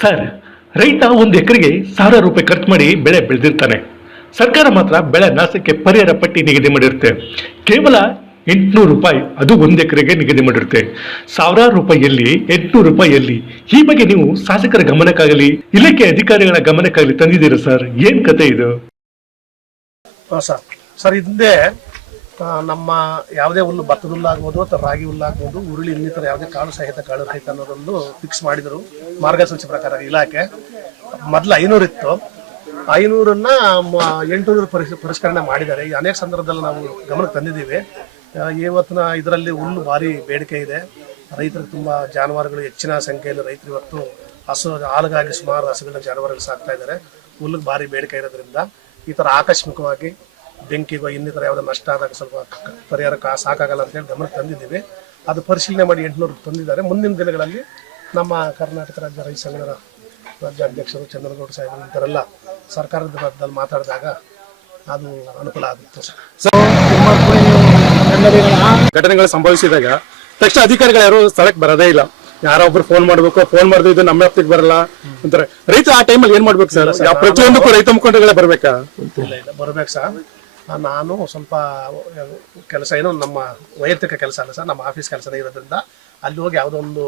Sir, ರೈತ ಒಂದು ಎಕರೆಗೆ ಸಾವಿರ ರೂಪಾಯಿ ಖರ್ಚು ಮಾಡಿ ಬೆಳೆ ಬೆಳೆದಿರ್ತಾನೆ. ಸರ್ಕಾರ ಮಾತ್ರ ಬೆಳೆ ನಾಶಕ್ಕೆ ಪರಿಹಾರ ಪಟ್ಟಿ ನಿಗದಿ ಮಾಡಿರುತ್ತೆ. ಕೇವಲ ಎಂಟುನೂರು ರೂಪಾಯಿ ಅದು ಒಂದು ಎಕರೆಗೆ ನಿಗದಿ ಮಾಡಿರುತ್ತೆ. ಸಾವಿರಾರು ರೂಪಾಯಿಯಲ್ಲಿ, ಎಂಟುನೂರು ರೂಪಾಯಿಯಲ್ಲಿ ಈ ಬಗ್ಗೆ ನೀವು ಶಾಸಕರ ಗಮನಕ್ಕಾಗಲಿ, ಇಲಾಖೆ ಅಧಿಕಾರಿಗಳ ಗಮನಕ್ಕಾಗಲಿ ತಂದಿದ್ದೀರಾ ಸರ್? ಏನ್ ಕತೆ ಇದು? ಸರ್, ಹಿಂದೆ ನಮ್ಮ ಯಾವುದೇ ಹುಲ್ಲು ಭತ್ತದ ಹುಲ್ಲಾಗ್ಬೋದು ಅಥವಾ ರಾಗಿ ಹುಲ್ಲಾಗ್ಬೋದು, ಉರುಳಿ ಇನ್ನಿತರ ಯಾವುದೇ ಕಾಳು ಸಹಿತ, ಕಾಳು ರಹಿತ ಅನ್ನೋದೊಂದು ಫಿಕ್ಸ್ ಮಾಡಿದರು ಮಾರ್ಗಸೂಚಿ ಪ್ರಕಾರ ಇಲಾಖೆ. ಮೊದಲು ಐನೂರು ಇತ್ತು. ಐನೂರನ್ನ ಎಂಟುನೂರು ಪರಿಸ್ ಪರಿಷ್ಕರಣೆ ಮಾಡಿದ್ದಾರೆ. ಈ ಅನೇಕ ಸಂದರ್ಭದಲ್ಲಿ ನಾವು ಗಮನಕ್ಕೆ ತಂದಿದ್ದೀವಿ. ಇವತ್ತಿನ ಇದರಲ್ಲಿ ಹುಲ್ಲು ಭಾರಿ ಬೇಡಿಕೆ ಇದೆ. ರೈತರಿಗೆ ತುಂಬ ಜಾನುವಾರುಗಳು ಹೆಚ್ಚಿನ ಸಂಖ್ಯೆಯಲ್ಲಿ ರೈತರು ಇವತ್ತು ಹಸು, ಹಾಲುಗಾಗಿ ಸುಮಾರು ಹಸುಗಳ ಜಾನುವಾರುಗಳು ಸಾಕ್ತಾ ಇದ್ದಾರೆ. ಹುಲ್ಲಿಗೆ ಭಾರಿ ಬೇಡಿಕೆ ಇರೋದ್ರಿಂದ ಈ ಥರ ಆಕಸ್ಮಿಕವಾಗಿ ಬೆಂಕಿಗೋ ಇನ್ನಿತರ ಯಾವುದೋ ನಷ್ಟ ಆದಾಗ ಸ್ವಲ್ಪ ಪರಿಹಾರಕ್ಕೆ ಪರಿಹಾರ ಕಾ ಸಾಕಾಗಲ್ಲ ಅಂತೇಳಿ ಗಮನಕ್ಕೆ ತಂದಿದ್ದೀವಿ. ಅದು ಪರಿಶೀಲನೆ ಮಾಡಿ ಎಂಟುನೂರು ತಂದಿದ್ದಾರೆ. ಮುಂದಿನ ದಿನಗಳಲ್ಲಿ ನಮ್ಮ ಕರ್ನಾಟಕ ರಾಜ್ಯ ರೈತ ಸಂಘದ ರಾಜ್ಯಾಧ್ಯಕ್ಷರು ಚಂದ್ರಗೌಡ ಸಾಹೇಬರು ಇಂಥರೆಲ್ಲ ಸರ್ಕಾರದ ಮಟ್ಟದಲ್ಲಿ ಮಾತಾಡಿದಾಗ ಅದು ಅನುಕೂಲ ಆಗುತ್ತೆ. ಸರ್ ಘಟನೆಗಳು ಸಂಭವಿಸಿದಾಗ ತಕ್ಷಣ ಅಧಿಕಾರಿಗಳು ಯಾರು ಸ್ಥಳಕ್ಕೆ ಬರೋದೇ ಇಲ್ಲ. ಯಾರೊಬ್ರು ಫೋನ್ ಮಾಡ್ಬೇಕು ಫೋನ್ ಮಾಡಿದ್ರು ಇದು ನಮ್ಮ ವ್ಯಾಪ್ತಿಗೆ ಬರಲ್ಲ ಅಂತಾರೆ. ರೈತ ಆ ಟೈಮಲ್ಲಿ ಏನ್ ಮಾಡ್ಬೇಕು ಸರ್ ಪ್ರತಿಯೊಂದಕ್ಕೂ ರೈತ ಮುಖಂಡಗಳೇ ಬರ್ಬೇಕಾ? ಇಲ್ಲ ಇಲ್ಲ ಬರ್ಬೇಕು ಸರ್ ನಾನು ಸ್ವಲ್ಪ ಕೆಲಸ ಏನೋ ನಮ್ಮ ವೈಯಕ್ತಿಕ ಕೆಲಸ ಅಲ್ಲ ಸರ್ ನಮ್ಮ ಆಫೀಸ್ ಕೆಲಸನೇ ಇರೋದ್ರಿಂದ ಅಲ್ಲಿ ಹೋಗಿ ಯಾವುದೋ ಒಂದು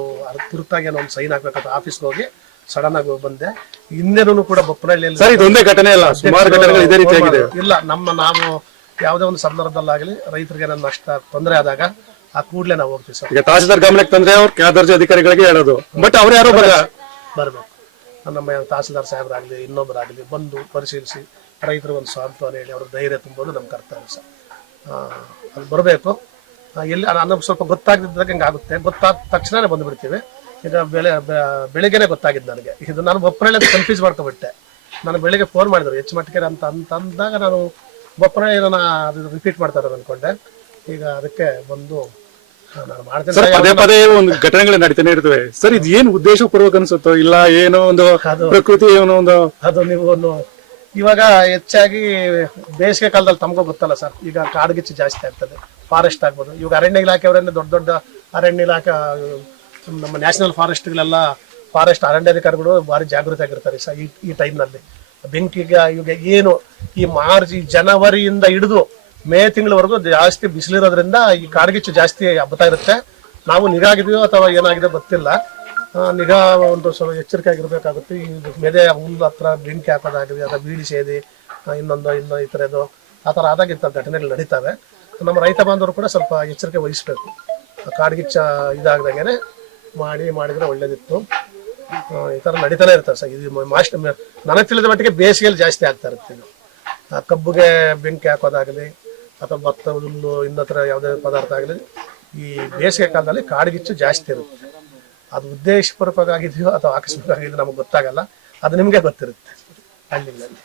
ತುರ್ತಾಗಿ ಏನೋ ಒಂದು ಸೈನ್ ಹಾಕ್ಬೇಕಂತ ಆಫೀಸ್ಗೆ ಹೋಗಿ ಸಡನ್ ಆಗಿ ಬಂದೆ. ಹಿಂದೆನೂ ಕೂಡ ಬೊಪ್ಪನಹಳ್ಳಿಯಲ್ಲಿ ಸರ್ ಇದೊಂದೇ ಘಟನೆ ಅಲ್ಲ ಸುಮಾರು ಘಟನೆಗಳು ಇದೇ ರೀತಿಯಾಗಿದೆ. ಇಲ್ಲ ನಮ್ಮ ನಾವು ಯಾವುದೇ ಒಂದು ಸಂದರ್ಭದಲ್ಲಾಗಲಿ ರೈತರಿಗೆ ನನ್ನ ನಷ್ಟ ತೊಂದರೆ ಆದಾಗ ಆ ಕೂಡಲೇ ನಾವು ಹೋಗ್ತೀವಿ ಸರ್. ಈಗ ತಹಸೀಲ್ದಾರ್ ಗಮನಕ್ಕೆ ತಂದ್ರೆ ಅವ್ರು ಕೆಳ ದರ್ಜೆ ಅಧಿಕಾರಿಗಳಿಗೆ ಹೇಳೋದು. ಬಟ್ ಅವ್ರು ಯಾರು ಬರಬೇಕು. ನಮ್ಮ ತಹಸೀಲ್ದಾರ್ ಸಾಹೇಬರಾಗಲಿ, ಇನ್ನೊಬ್ಬರಾಗಲಿ ಬಂದು ಪರಿಶೀಲಿಸಿ ರೈತರು ಒಂದು ಸಾಂತ್ವನ ಹೇಳಿ ಅವ್ರ ಧೈರ್ಯ ತುಂಬೋದು ನಮ್ಮ ಕರ್ತವ್ಯ ಸರ್. ಅದು ಬರಬೇಕು. ಎಲ್ಲಿ ನಮ್ಗೆ ಸ್ವಲ್ಪ ಗೊತ್ತಾಗದಿದ್ದಾಗ ಹಿಂಗೆ ಆಗುತ್ತೆ. ಗೊತ್ತಾದ ತಕ್ಷಣನೇ ಬಂದುಬಿಡ್ತೀವಿ. ಈಗ ಬೆಳೆ ಬೆಳಿಗ್ಗೆನೇ ಗೊತ್ತಾಗಿದ್ದು ನನಗೆ. ಇದು ನಾನು ಬೊಪ್ಪನಹಳ್ಳಿ ಕನ್ಫ್ಯೂಸ್ ಮಾಡ್ಕೊಬಿಟ್ಟೆ ನಾನು ಬೆಳಿಗ್ಗೆ ಫೋನ್ ಮಾಡಿದ್ರು ಹೆಚ್ಚು ಮಟ್ಟಿಗೆ ಅಂತ ಅಂತ ಅಂದಾಗ ನಾನು ಬೊಪ್ಪನಹಳ್ಳಿ ನಾನು ಅದು ರಿಪೀಟ್ ಮಾಡ್ತಾರೆ ಅಂದ್ಕೊಂಡೆ ಈಗ ಅದಕ್ಕೆ ಬಂದು ಸರ್ ಪದೇ ಪದೇ ಒಂದು ಘಟನೆಗಳು ನಡೀತಾನೆ ಇರ್ತವೆ. ಸರ್ ಇದು ಏನು ಉದ್ದೇಶ ಪೂರ್ವಕ ಅನ್ಸುತ್ತೋ ಇಲ್ಲ ಏನೋ ಒಂದು ಪ್ರಕೃತಿ ಏನೋ ಒಂದು ಅದು ನೀವು ಒಂದು ಇವಾಗ ಹೆಚ್ಚಾಗಿ ಬೇಸಿಗೆ ಕಾಲದಲ್ಲಿ ತಮಗೂ ಗೊತ್ತಲ್ಲ ಸರ್. ಈಗ ಕಾಡ್ಗಿಚ್ಚು ಜಾಸ್ತಿ ಆಗ್ತದೆ. ಫಾರೆಸ್ಟ್ ಆಗ್ಬೋದು. ಇವಾಗ ಅರಣ್ಯ ಇಲಾಖೆಯವರನ್ನೇ ದೊಡ್ಡ ದೊಡ್ಡ ಅರಣ್ಯ ಇಲಾಖೆ ನಮ್ಮ ನ್ಯಾಷನಲ್ ಫಾರೆಸ್ಟ್ಗಳೆಲ್ಲ ಫಾರೆಸ್ಟ್ ಅರಣ್ಯಾಧಿಕಾರಿಗಳು ಭಾರಿ ಜಾಗೃತಿ ಆಗಿರ್ತಾರೆ ಸರ್ ಈ ಈ ಟೈಮ್ನಲ್ಲಿ ಬೆಂಕಿಗೆ ಇವಾಗ ಏನು ಈ ಮಾರ್ಚ್ ಈ ಜನವರಿಯಿಂದ ಹಿಡಿದು ಮೇ ತಿಂಗಳವರೆಗೂ ಜಾಸ್ತಿ ಬಿಸಿಲಿರೋದ್ರಿಂದ ಈ ಕಾಡ್ಗಿಚ್ಚು ಜಾಸ್ತಿ ಹಬ್ಬತಾ ಇರುತ್ತೆ. ನಾವು ನಿಗಾಗಿದೀವೋ ಅಥವಾ ಏನಾಗಿದೆ ಗೊತ್ತಿಲ್ಲ. ನಿಗಾ ಒಂದು ಸ್ವಲ್ಪ ಎಚ್ಚರಿಕೆ ಆಗಿರ್ಬೇಕಾಗುತ್ತೆ ಈ ಮೆದೆ ಹುಲ್ಲು ಹತ್ರ ಬೆಂಕಿ ಹಾಕೋದಾಗಲಿ ಅಥವಾ ಬೀಳಿ ಸೇದಿ ಇನ್ನೊಂದು, ಇನ್ನೊ ಈ ಥರದ್ದು. ಆ ಥರ ಆದಾಗ ಇಂಥ ಘಟನೆಗಳು ನಡೀತವೆ. ನಮ್ಮ ರೈತ ಬಾಂಧವರು ಕೂಡ ಸ್ವಲ್ಪ ಎಚ್ಚರಿಕೆ ವಹಿಸಬೇಕು. ಕಾಡ್ಗಿಚ್ಚ ಇದಾಗ್ದಂಗೆ ಮಾಡಿ, ಮಾಡಿದರೆ ಒಳ್ಳೇದಿತ್ತು. ಈ ಥರ ನಡೀತಾನೆ ಇರ್ತಾರೆ ಸರ್. ಇದು ಮಾಸ್ಟ್ ನನಗೆ ತಿಳಿದ ಮಟ್ಟಿಗೆ ಬೇಸಿಗೆಯಲ್ಲಿ ಜಾಸ್ತಿ ಆಗ್ತಾ ಇರುತ್ತೆ ಇದು. ಕಬ್ಬುಗೆ ಬೆಂಕಿ ಹಾಕೋದಾಗಲಿ ಅಥವಾ ಭತ್ತ ಹುಲ್ಲು ಇನ್ನತ್ರ ಯಾವುದೇ ಪದಾರ್ಥ ಆಗಲಿ, ಈ ಬೇಸಿಗೆ ಕಾಲದಲ್ಲಿ ಕಾಡ್ಗಿಚ್ಚು ಜಾಸ್ತಿ ಇರುತ್ತೆ. ಅದು ಉದ್ದೇಶಪೂರ್ವಕವಾಗಿದೆಯೋ ಅಥವಾ ಆಕಸ್ಮಿಕವಾಗಿದೆಯೋ ನಮಗೆ ಗೊತ್ತಾಗಲ್ಲ. ಅದು ನಿಮಗೆ ಗೊತ್ತಿರುತ್ತೆ. ಹಳ್ಳಿಗಳಲ್ಲಿ.